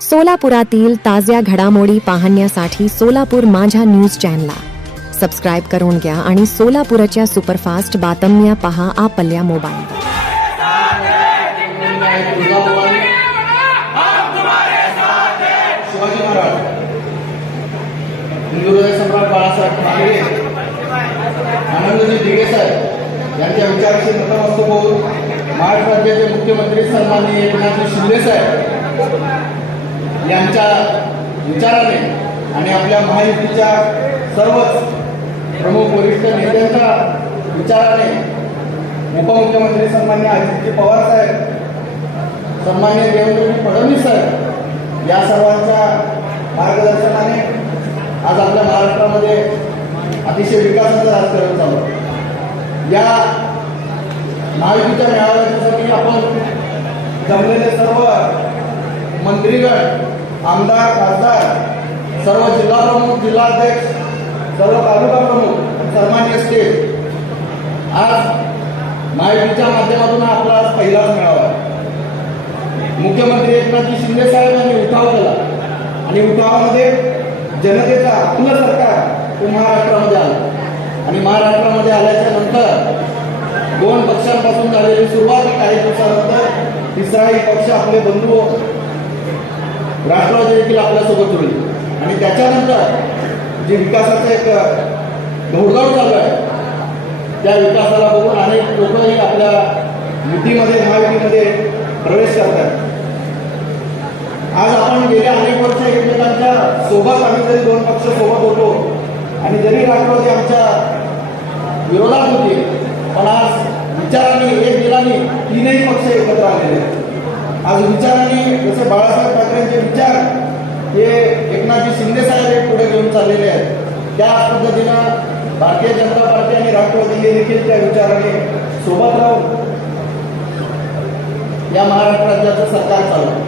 सोलापुरातील ताज्या घडामोडी पाहण्यासाठी सोलापूर माझ्या न्यूज चॅनला सबस्क्राईब करून घ्या आणि सोलापूरच्या सुपरफास्ट बातम्या पहा आपल्या मोबाईलवर. सम्राट बाळासाहेब ठाकरे आनंदजी दिघे साहेब यांच्या विचाराशी नतमस्तक होऊन महाराष्ट्र राज्याचे मुख्यमंत्री सन्माननीय एकनाथजी शिंदे साहेब यांच्या विचाराने आणि आपल्या महायुतीच्या सर्वच प्रमुख वरिष्ठ नेत्यांच्या विचाराने उपमुख्यमंत्री सन्मान्य अजितजी पवार साहेब सन्मान्य देवेंद्रजी फडणवीस साहेब या सर्वांच्या मार्गदर्शनाने आज आपल्या महाराष्ट्रामध्ये अतिशय विकासाचं राजकारण चालू आहे. या महायुतीच्या मेळाव्यासाठी आपण जमलेले सर्व मंत्रीगण आमदार खासदार सर्व जिल्हा प्रमुख जिल्हाध्यक्ष सर्व तालुका प्रमुख सन्मान्य स्टेट. आज महायुतीच्या माध्यमातून आपला आज पहिलाच मिळावा मुख्यमंत्री एकनाथजी शिंदे साहेब यांनी उठाव केला. आणि उठावामध्ये जनतेचं आपलं सरकार हे महाराष्ट्रामध्ये आलं. आणि महाराष्ट्रामध्ये आल्याच्यानंतर दोन पक्षांपासून झालेली सुरुवात काही दिवसानंतर तिसराही पक्ष आपले बंधू राष्ट्रवादी देखील आपल्यासोबत होईल आणि त्याच्यानंतर जे विकासाचं एक धोडधाड चालू आहे त्या विकासाला बघून अनेक लोकही आपल्या युतीमध्ये महायुतीमध्ये प्रवेश करतात आज आपण गेल्या अनेक वर्ष एकमेकांच्या सोबत आम्ही जरी दोन पक्ष सोबत होतो आणि जरी राष्ट्रवादी आमच्या विरोधात होती पण आज विचारांनी एक दिलानी तीनही पक्ष एकत्र आलेले आहेत. आज विचाराने जसे बाळासाहेब ठाकरेंचे विचार हे एकनाथजी शिंदे साहेब हे पुढे घेऊन चाललेले आहेत त्या पद्धतीनं भारतीय जनता पार्टी आणि राष्ट्रवादी हे देखील त्या विचाराने सोबत राहून या महाराष्ट्र राज्याचं सरकार चालू आहे.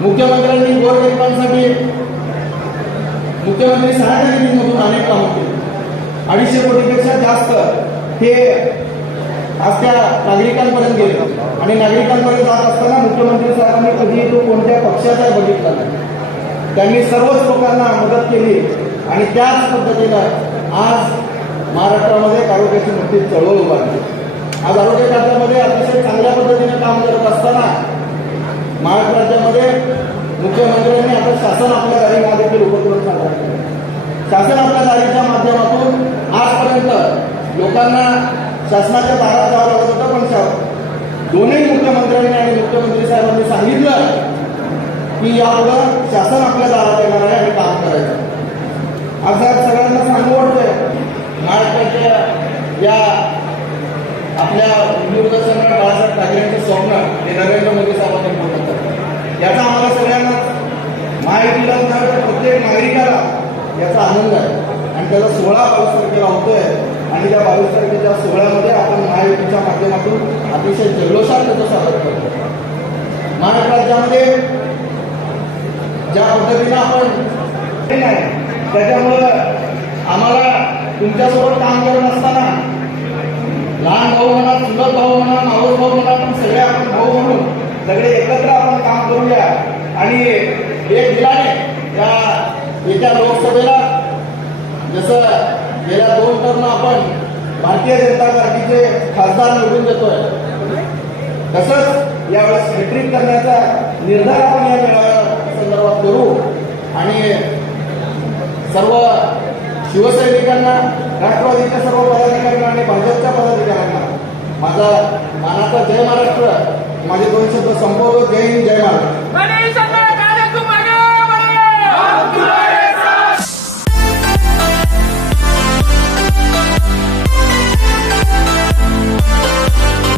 मुख्यमंत्र्यांनी गोरगरिबांसाठी मुख्यमंत्री सहा निधीमधून अनेक कामं केली अडीचशे कोटीपेक्षा जास्त हे आज त्या नागरिकांपर्यंत गेले. आणि नागरिकांपर्यंत जात असताना मुख्यमंत्री साहेबांनी कधी तो कोणत्या पक्षाचा बघितला नाही. त्यांनी सर्वच लोकांना मदत केली आणि त्याच पद्धतीनं आज महाराष्ट्रामध्ये आरोग्याची मोठी चळवळ उभारली आज आरोग्य खात्यामध्ये अतिशय चांगल्या पद्धतीने काम करत असताना महाराष्ट्र राज्यामध्ये मुख्यमंत्र्यांनी आता शासन आपल्या दारी हा देखील उपक्रम साजरा केला शासन आपल्या गाडीच्या माध्यमातून आजपर्यंत लोकांना शासनाच्या दारात जावं लागत होतं पण दोन्ही मुख्यमंत्र्यांनी आणि मुख्यमंत्री साहेबांनी सांगितलं की यापुढं शासन आपल्या दारात येणार आहे आणि काम करायचं. आज सगळ्यांना सांगू वाटतंय महाराष्ट्राच्या या आपल्या हिंदू बाळासाहेब ठाकरेंचं स्वप्न हे नरेंद्र मोदी साहेबांनी पूर्ण करतात याचा आम्हाला सगळ्यांना माहितीला जाणाऱ्या प्रत्येक नागरिकाला याचा आनंद आहे. आणि त्याचा सोळा ऑगस्ट तारखेला होतोय. आणि त्या बावीस तारखेच्या सोहळ्यामध्ये आपण महायुतीच्या माध्यमातून अतिशय जल्लोषात त्याचं स्वागत करतो. महाराष्ट्र राज्यामध्ये ज्या पद्धतीनं आपण हे नाही त्याच्यामुळं आम्हाला तुमच्यासोबत काम करत असताना लहान भाऊ म्हणा चुलत भाऊ म्हणा मावस भाऊ म्हणा पण सगळे आपण भाऊ म्हणून सगळे एकत्र आपण काम करूया. आणि एक दिलाने या येत्या लोकसभेला जसं गेल्या दोन टर्म आपण भारतीय जनता पार्टीचे खासदार निवडून देतोय. तसंच यावेळेस हॅट्रिक करण्याचा निर्धार आपण या मेळाव्या संदर्भात करू आणि सर्व शिवसैनिकांना राष्ट्रवादीच्या सर्व पदाधिकाऱ्यांना आणि भाजपच्या पदाधिकाऱ्यांना माझा मानाचा जय महाराष्ट्र माझे दोन शब्द संपवतो. जय हिंद जय महाराष्ट्र.